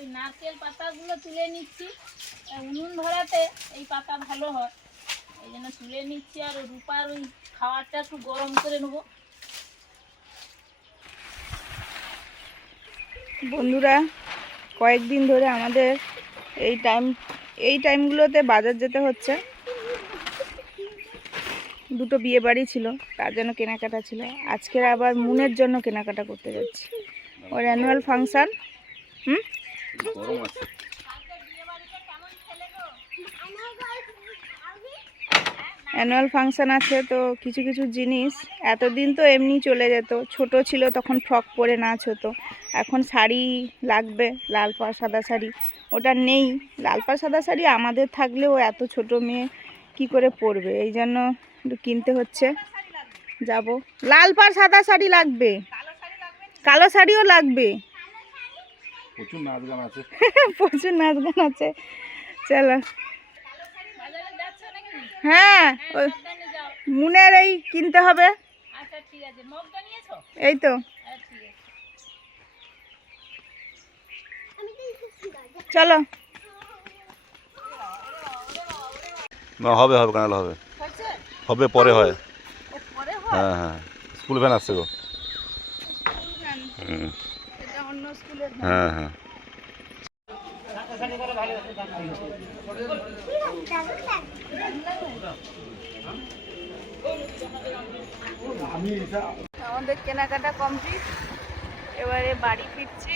ওই নারকেল পাতাগুলো তুলে নিচ্ছি। উনুন ধরাতে এই পাতা ভালো হয়, এই জন্য তুলে নিচ্ছি। আর রূপার ওই খাবারটা একটু গরম করে নেবো। বন্ধুরা, কয়েকদিন ধরে আমাদের এই টাইমগুলোতে বাজার যেতে হচ্ছে। দুটো বিয়ে বাড়ি ছিল, তার জন্য কেনাকাটা ছিল। আজকের আবার মুনের জন্য কেনাকাটা করতে যাচ্ছি, ওর অ্যানুয়াল ফাংশান। অ্যানুয়াল ফাংশান আছে, তো কিছু কিছু জিনিস এতদিন তো এমনি চলে যেত। ছোট ছিল তখন ফ্রক পরে নাচ হতো, এখন শাড়ি লাগবে, লাল পাড় সাদা শাড়ি। ওটা নেই, লাল পাড় সাদা শাড়ি আমাদের থাকলেও এত ছোট মেয়ে কি করে পরবে, এই জন্য একটু কিনতে হচ্ছে। যাব, লাল পাড় সাদা শাড়ি লাগবে, কালো শাড়িও লাগবে। প্রচুর নাচ গান আছে প্রচুর নাচ গান আছে। চলো, হ্যাঁ মুনের এই কিনতে হবে। এই তো চলো। না, হবে হবে কানাল হবে, হবে পরে হয়। হ্যাঁ হ্যাঁ, স্কুল ভ্যান আসছে গো। হ্যাঁ হ্যাঁ, আমাদের কেনাকাটা কমপ্লিট, এবারে বাড়ি ফিরছি।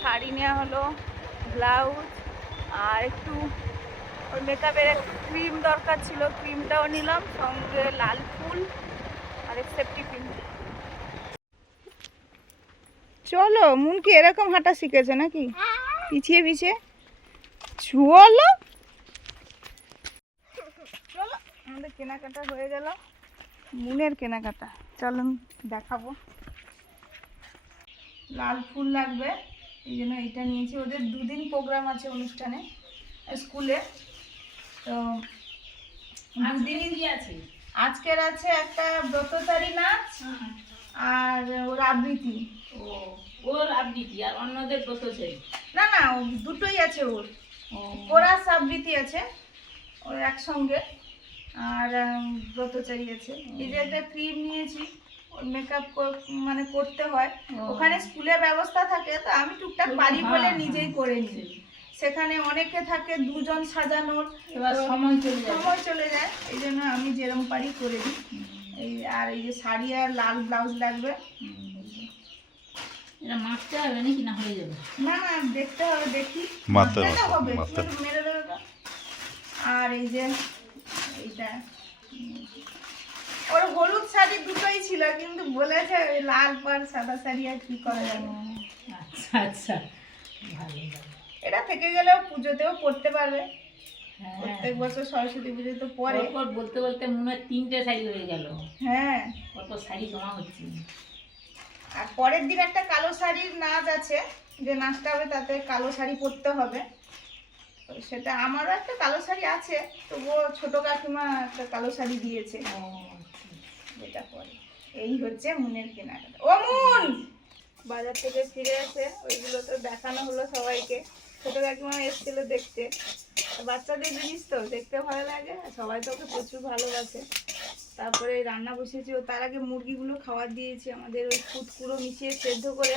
শাড়ি নেওয়া হলো, ব্লাউজ, আর একটু ওই মেকআপের ক্রিম দরকার ছিল, ক্রিমটাও নিলাম, সঙ্গে লাল ফুল আর সেফটি ক্রিম। চলো, মুন কি এরকম হাঁটা শিখেছে নাকি পিছিয়ে পিছিয়ে? চলো চলো, আমাদের কেনাকাটা হয়ে গেল, মুনের কেনাকাটা। চলো দেখাবো। লাল ফুল লাগবে, এই জন্য এইটা নিয়েছি। ওদের দুদিন প্রোগ্রাম আছে অনুষ্ঠানে স্কুলে, তো দুদিনই আছে। আজকের আছে একটা ব্রতচারী নাচ আর ওর আবৃত্তি। ওর আবৃত্তি আর অন্যদের ব্রতচারী? না না, দুটোই আছে ওর, কোরাস আবৃত্তি আছে ওর একসঙ্গে, আর ব্রতচারী আছে। এই যে একটা ক্রিম নিয়েছি, ওর মেকআপ মানে করতে হয়, ওখানে স্কুলের ব্যবস্থা থাকে, তো আমি টুকটাক পারি বলে নিজেই করে নিই। সেখানে অনেকে থাকে, দুজন সাজানোর সময় চলে যায়, এই জন্য আমি যেরকম পারি করে দিই। এই আর এই যে শাড়ি আর লাল ব্লাউজ লাগবে। এটা মাপতে হবে নাকি, না হয়ে যাবে? না না, দেখতে হবে, দেখি মাপতে হবে, মাপতে। মেরে দেবে তো। আর এই যে এইটা, ওর হলুদ শাড়ি দুটোই ছিল, কিন্তু বলেছে লাল পাড় সাদা শাড়ি আর কি করা যাবে। আচ্ছা আচ্ছা, ভালো। এটা থেকে গেলেও পুজোতেও পড়তে পারবে, প্রত্যেক বছর সরস্বতী পুজো তো পরে। বলতে বলতে মনে হয় 3টে শাড়ি হয়ে গেল। হ্যাঁ, কত শাড়ি জমা হচ্ছে। আর পরের দিন একটা কালো শাড়ির নাচ আছে, যে নাচটা হবে তাতে কালো শাড়ি পরতে হবে। সেটা আমারও একটা কালো শাড়ি আছে, তবুও ছোট কাকিমা একটা কালো শাড়ি দিয়েছে, যেটা পরে। এই হচ্ছে মুনের কেনাকাটা। ও মুন, বাজার থেকে ফিরে এসে ওইগুলো তো দেখানো হলো সবাইকে। ছোট কাকিমা এসেছিল দেখতে, বাচ্চাদের জিনিস তো দেখতে ভালো লাগে, সবাই তো ওকে প্রচুর ভালোবাসে। তারপরে রান্না বসিয়েছি, ও তার আগে মুরগিগুলো খাবার দিয়েছি। আমাদের ওই কুটকুড়ো মিশিয়ে সেদ্ধ করে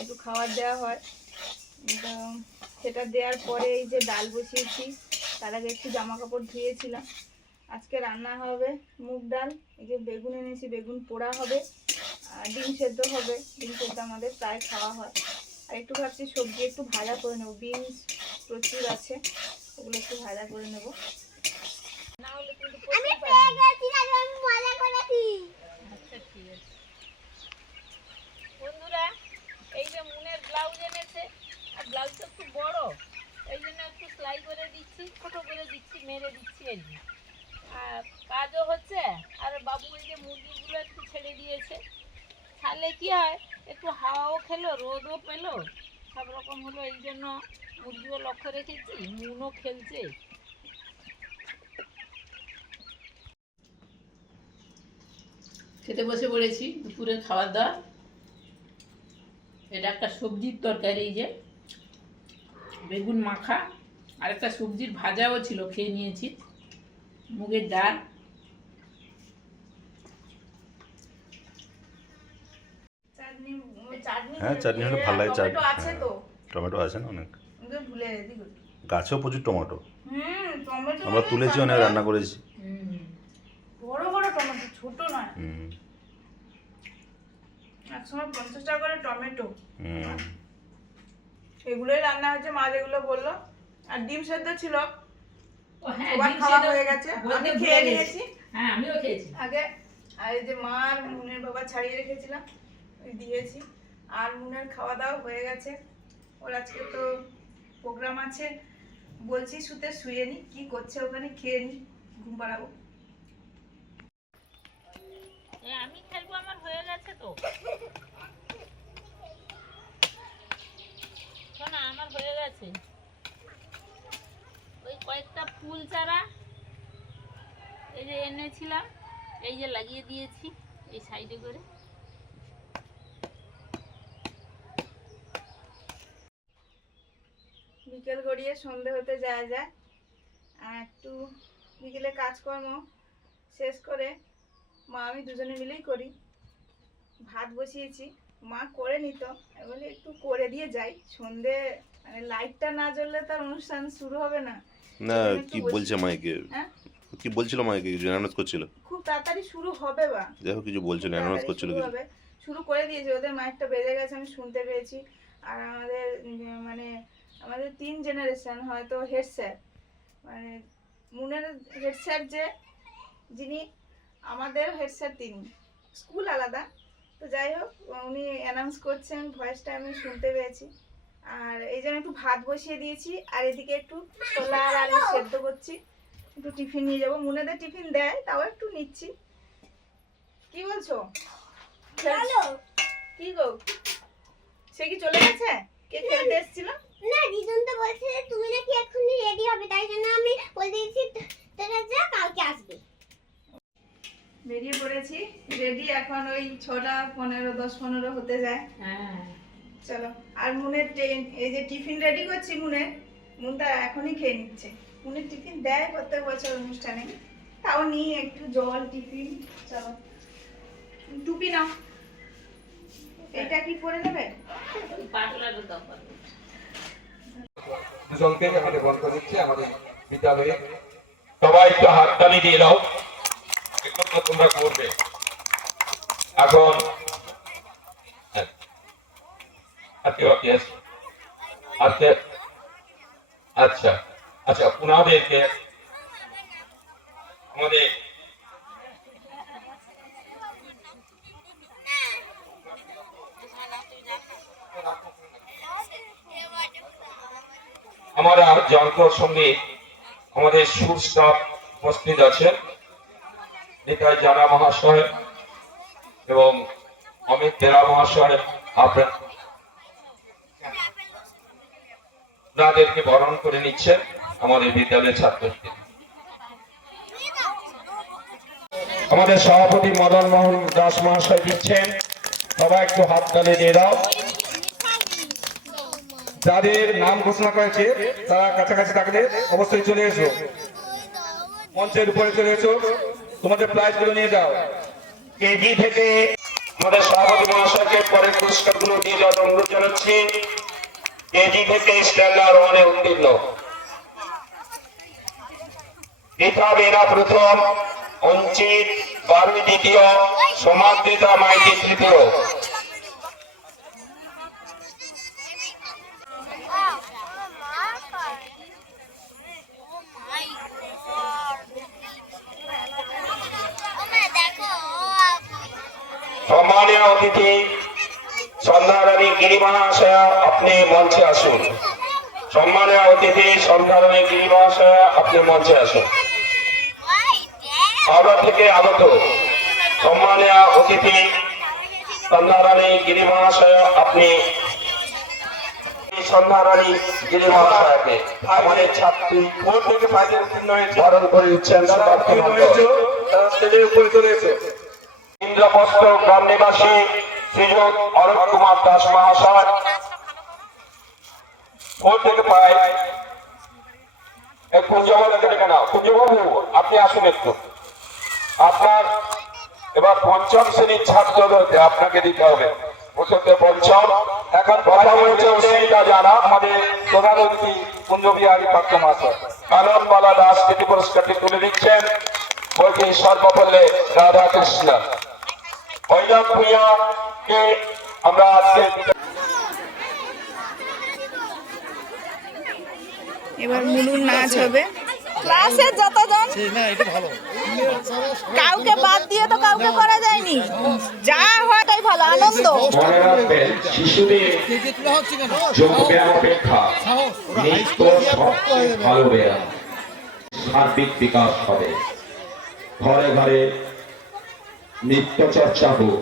একটু খাবার দেওয়া হয়, সেটা দেওয়ার পরে এই যে ডাল বসিয়েছি, তার আগে একটু জামা কাপড় ধুয়েছিলাম। আজকে রান্না হবে মুগ ডাল, এই যে বেগুন এনেছি, বেগুন পোড়া হবে, আর ডিম সেদ্ধ হবে। ডিম সেদ্ধ আমাদের প্রায় খাওয়া হয়। আর একটু ভাবছি সবজি একটু ভাজা করে নেবো, বিনস প্রচুর আছে, ওগুলো একটু ভাজা করে নেবো, না হলে কিন্তু আচ্ছা ঠিক আছে। বন্ধুরা, এই যে মুনের ব্লাউজ এনেছে, আর ব্লাউজটা খুব বড়, এই জন্য একটু সেলাই করে দিচ্ছি, ছোট করে দিচ্ছি, মেরে দিচ্ছি আর কি। আর কাজও হচ্ছে, আর বাবু এই যে মুরগিগুলো একটু ছেড়ে দিয়েছে, ছাড়লে কি হয়, একটু হাওয়াও খেলো, রোদও পেলো, সব রকম হলো। এই জন্য মুরগিও লক্ষ্য রেখেছি, মুনও খেলছে। খেতে বসে পড়েছি দুপুরের খাবার দাবার। এটা একটা সবজির তরকারি, এই যে বেগুন মাখা আর একটা সবজির ভাজাও ছিল, খেয়ে নিয়েছি। মুগের ডাল। চাটনি চাটনি হ্যাঁ, চাটনি হলে ভালো লাগে। টমেটো আছে তো? টমেটো আছে না অনেক, কিন্তু ভুলে গেছি। গাছেও প্রচুর টমেটো, টমেটো আমরা তুলেছি, অনেক রান্না করেছি। বড় বড় টমেটো, ছোট নয়। হুম একসময় 50 টাকা করে টমেটো। হুম এগুলোই রান্না হয়েছে, মা যেগুলো বললো। আর ডিম সেদ্ধ ছিল, ও হ্যাঁ, সবার ডিম খাওয়া সেদ্ধ হয়ে গেছে, বলতে আমি ভুলে খেয়ে গেছি। নিয়েছি হ্যাঁ, আমিও খেয়েছি। আগে। আর এই যে মা আর মুনের বাবা ছাড়িয়ে রেখেছিলাম, ওই দিয়েছি। আর মুনের খাওয়া দাওয়া হয়ে গেছে। ওর আজকে তো প্রোগ্রাম আছে, বলছি শুতে শুয়ে নি, কি করছে ওখানে খেয়ে নি, ঘুম পাড়াবো। আমি খেলবো, আমার হয়ে গেছে তো। শোনা, আমার হয়ে গেছে। ওই কয়েকটা ফুল চারা এই যে এনেছিলাম, এই যে লাগিয়ে দিয়েছি এই সাইডে করে। বিকেল গড়িয়ে সন্ধে হতে যায় যায়, আর একটু বিকেলে কাজকর্ম শেষ করে মা আমি দুজনে মিলেই করি। ভাত বসিয়েছি, মা করে নিত, বলে একটু করে দিয়ে যাই। সন্ধে মানে লাইটটা না জ্বললে তার অনুষ্ঠান শুরু হবে না। না, কি বলছে মাইকে? হ্যাঁ, কি বলছিল মাইকে? কিছু অ্যানাউন্স করছিল? খুব তাড়াতাড়ি শুরু হবে বা দেখো কিছু বলছিল, অ্যানাউন্স করছিল কিছু। শুরু করে দিয়েছে, ওদের মাইকটা বেজে গেছে, আমি শুনতে পেয়েছি। আর আমাদের মানে আমাদের 3 জেনারেশন হয়তো হেড স্যার, মানে মুনের হেড স্যার যিনি আমাদের হেড স্যার, তিনি স্কুল আলাদা। তো যাই হোক, উনি অ্যানাউন্স করছেন, ভয়েসটা আমি শুনতে পেয়েছি। আর এই জন্য একটু ভাত বসিয়ে দিয়েছি, আর এদিকে একটু ছোলা আর আলু সেদ্ধ করছি। একটু টিফিন নিয়ে যাবো, মুনেদের টিফিন দেয়, তাও একটু নিচ্ছি। কি বলছো? কি গো, সে কি চলে গেছে? কে খেলতে এসেছিল? না, দিদুন তো বলছে যে তুমি নাকি এখনই রেডি হবে, তাই জন্য আমি বলে দিয়েছি তোরা যা, কালকে আসবে। বেরিয়ে পড়েছি, রেডি। এখন ওই 6টা 15, 10-15 হতে যায়। হ্যাঁ, চলো। আর মুনের এই যে টিফিন রেডি করছি, মুনটা এখনই খেয়ে নিচ্ছে। মুনের টিফিন দেয় প্রত্যেক বছর অনুষ্ঠানে, তাও নিয়ে একটু জল টিফিন। চলো, টুপি নাও। এটা কি পরে নেবে? পাতলার দরকার। দুজনকে এখানে বন্ধ দিচ্ছে আমাদের বিদ্যালয়ে। সবাই একটু হাততালি দিয়ে দাও, একটু তোমরা করবে এখন। আচ্ছা আচ্ছা, ওনাদেরকে আমাদের আমরা যন্ত্র সঙ্গীত আমাদের সুর স্টাফ উপস্থিত আছেন, নিতাই জানা মহাশয় এবং অমিত বেরা মহাশয়, আপনাদেরকে বরণ করে নিচ্ছেন আমাদের বিদ্যালয়ের ছাত্রকে। আমাদের সভাপতি মদন মোহন দাস মহাশয় দিচ্ছেন, সবাই একটু হাত তালি দিয়ে দাও। যাদের নাম ঘোষণা করেছে তারা কাছাকাছি থাকলে অবশ্যই চলে এসো, মঞ্চের উপরে চলে এসো, তোমাদের প্রাইজ গুলো নিয়ে যাও। কেজি থেকে আমাদের সভাপতি মহাশয়কে পরের পুরস্কার গুলো দিয়ে যাওয়ার অনুরোধ জানাচ্ছি। কেজি থেকে স্ট্যান্ডার্ড 1-এ উত্তীর্ণ কিতাব এরা প্রথম, অঞ্চিত বারুই দ্বিতীয়, সমাদৃতা মাইতি তৃতীয়। সম্মানীয় অতিথি সন্ধ্যারানী গিরি মহাশয়া, আপনি মঞ্চে আসুন। সম্মানীয় অতিথি সন্ধ্যারানী গিরি মহাশয়া, আপনি মঞ্চে আসুন। হাওড়া থেকে আগত সম্মানীয় অতিথি সন্ধ্যারানী গিরি মহাশয়া, আপনি সন্ধ্যারানী গিরি মহাশয়াকে আমাদের ছাত্রী বোর্ড থেকে ফাইজে উত্তীর্ণ হয়েছে বরণ করে দিচ্ছেন। ইন্দ্রপ্রস্থ গ্রাম নিবাসী শ্রীযুক্ত অরূপ কুমার দাস মহাশয়, ওর থেকে পাই এই কুঞ্জবাবুকে ডেকে নাও। কুঞ্জবাবু আপনি আসুন একটু। আপনার এবার পঞ্চম শ্রেণীর ছাত্রদেরকে আপনাকে দিতে হবে ওষুধে পঞ্চম। এখন কথা বলছে সেটা জানা আমাদের প্রধান অতিথি কুঞ্জবিহারী পাত্র মাস্টার কাননমালা দাস স্মৃতি পুরস্কারটি তুলে দিচ্ছেন। বলছি সর্বপল্লে রাধা কৃষ্ণ বৈরাম ভূঁইয়াকে আমরা আজকে এবার মুলুর নাচ হবে। ক্লাসের যতজন কাউকে বাদ দিয়ে তো কাউকে করা যায়নি, যা হয় তাই ভালো আনন্দ। মনে রাখবেন শিশুদের যোগ ব্যায়াম অপেক্ষা নৃত্য সবচেয়ে ভালো ব্যায়াম। সার্বিক বিকাশ হবে। ঘরে ঘরে নৃত্য চর্চা হোক,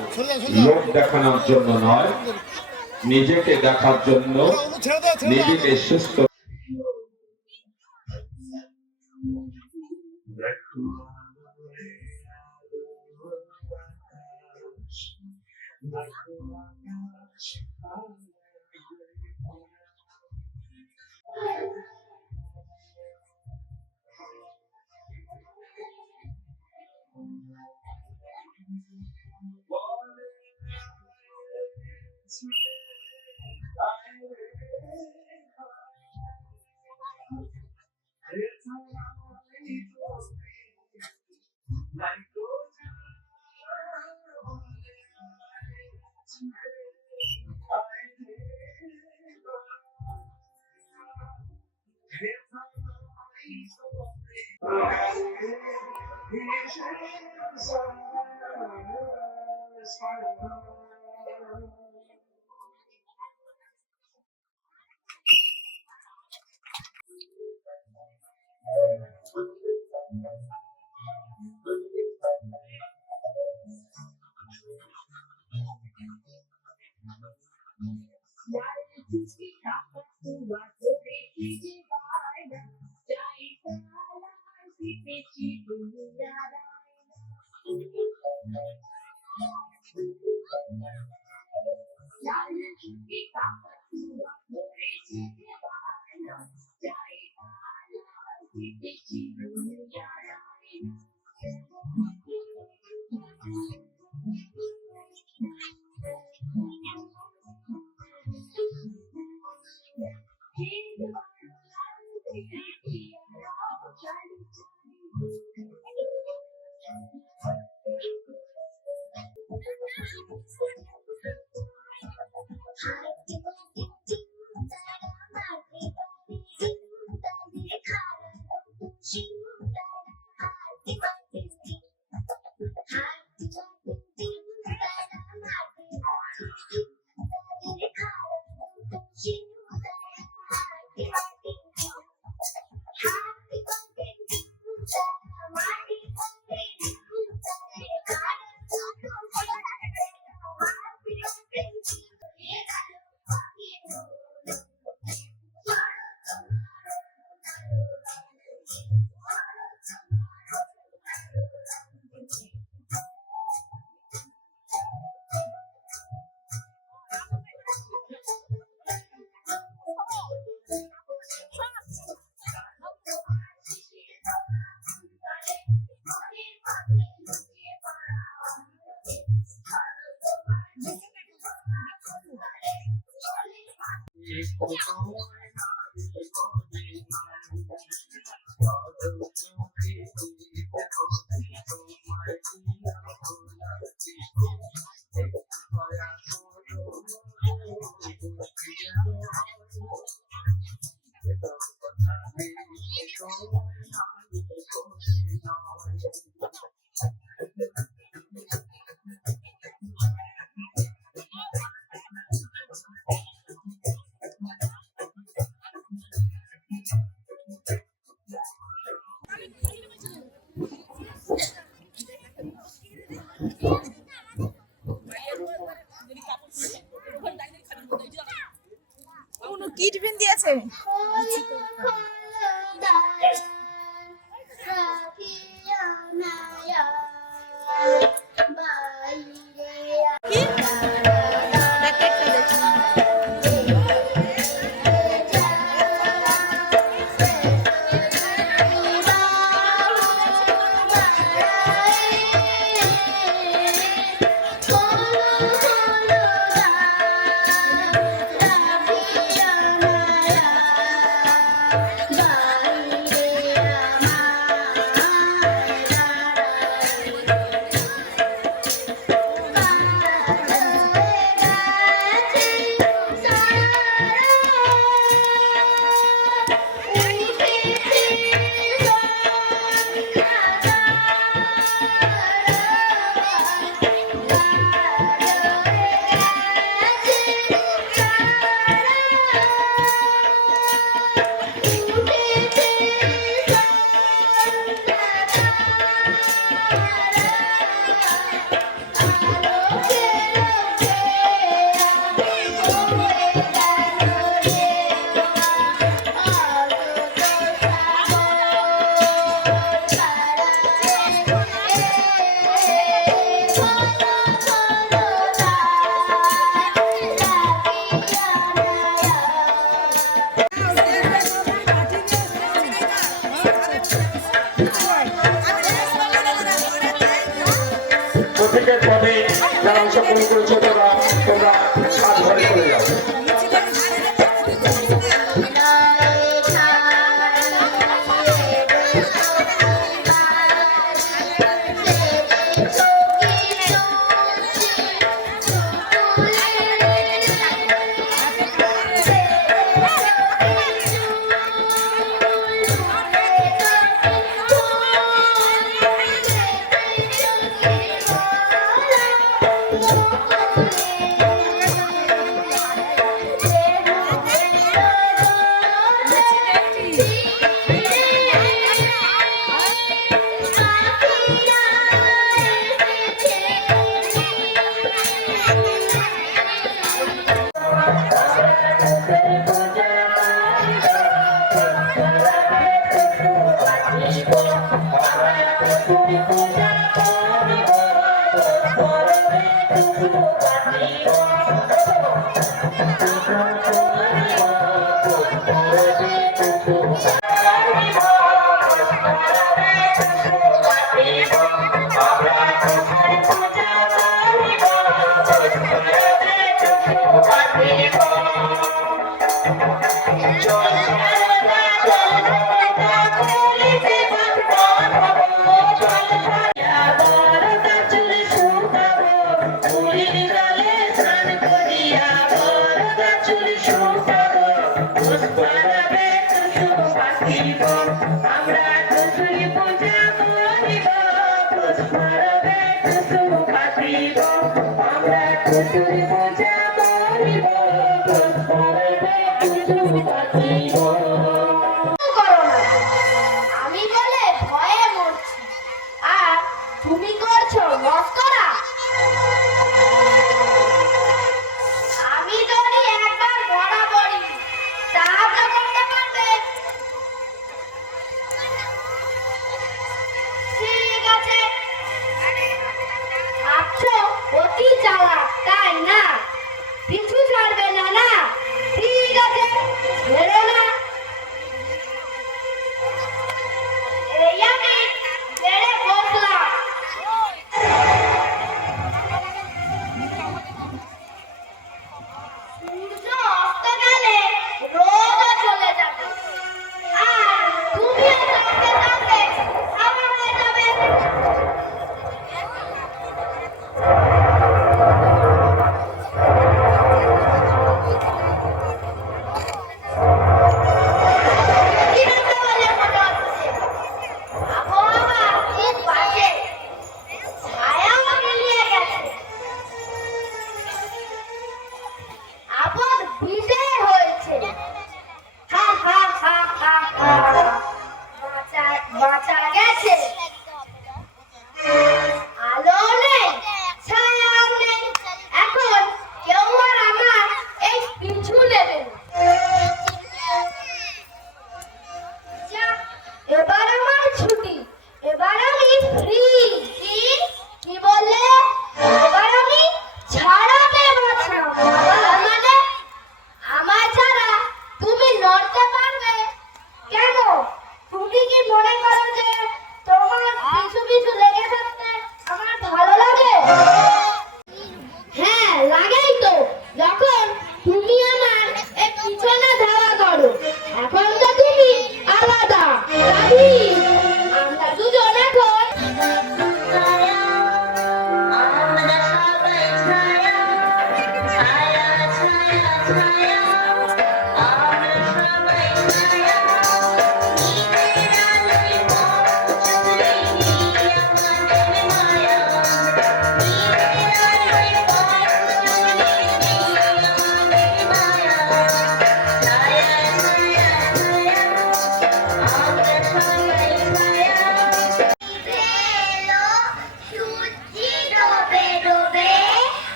লোক দেখানোর জন্য নয়, নিজেকে দেখার জন্য, নিজেকে সুস্থ। কি টিফিন দিয়েছে? এসব তুমি করেছো তোমরা তোমরা কাজ ঘরে চলে যাও। আমি বলে ভয়ে মরছি আর তুমি করছো মস্করা। আমি যদি একবার বরাবরই সাহায্য করতে পারবে ঠিক আছে। আপনি অতি চালাক তাই না?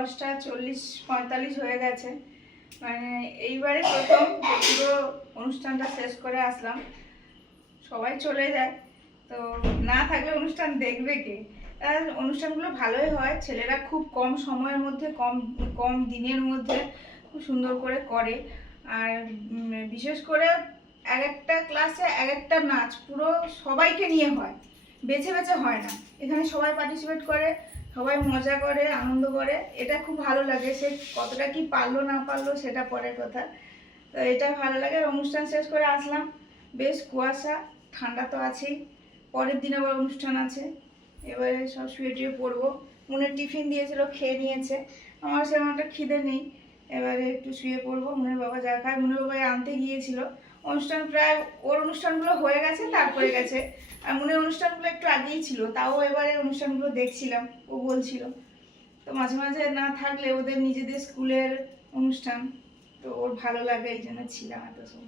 10:40-45 হয়ে গেছে। মানে এইবারে প্রথম যে পুরো অনুষ্ঠানটা শেষ করে আসলাম। সবাই চলে যায়, তো না থাকলে অনুষ্ঠান দেখবে কে? আর অনুষ্ঠানগুলো ভালোই হয়, ছেলেরা খুব কম সময়ের মধ্যে কম দিনের মধ্যে খুব সুন্দর করে করে। আর বিশেষ করে এক একটা ক্লাসে এক একটা নাচ পুরো সবাইকে নিয়ে হয়, বেছে বেছে হয় না। এখানে সবাই পার্টিসিপেট করে, সবাই মজা করে, আনন্দ করে, এটা খুব ভালো লাগে। সে কতটা কি পারলো না পারলো সেটা পরের কথা, তো এটা ভালো লাগে। অনুষ্ঠান শেষ করে আসলাম, বেশ কুয়াশা, ঠান্ডা তো আছেই। পরের দিন আবার অনুষ্ঠান আছে, এবারে সব শুয়ে টুয়ে পড়বো। মনের টিফিন দিয়েছিল, খেয়ে নিয়েছে, আমার সেরকম একটা খিদে নেই। এবারে একটু শুয়ে পড়বো। মনের বাবা যা খায়, মনের বাবাই আনতে গিয়েছিল। অনুষ্ঠান প্রায়, ওর অনুষ্ঠানগুলো হয়ে গেছে তারপরে গেছে, আর মনের অনুষ্ঠানগুলো একটু আগেই ছিল, তাও এবারে অনুষ্ঠানগুলো দেখছিলাম, ও বলছিল। তো মাঝে মাঝে না থাকলে ওদের নিজেদের স্কুলের অনুষ্ঠান, তো ওর ভালো লাগে, এই জন্য ছিলাম এত সময়।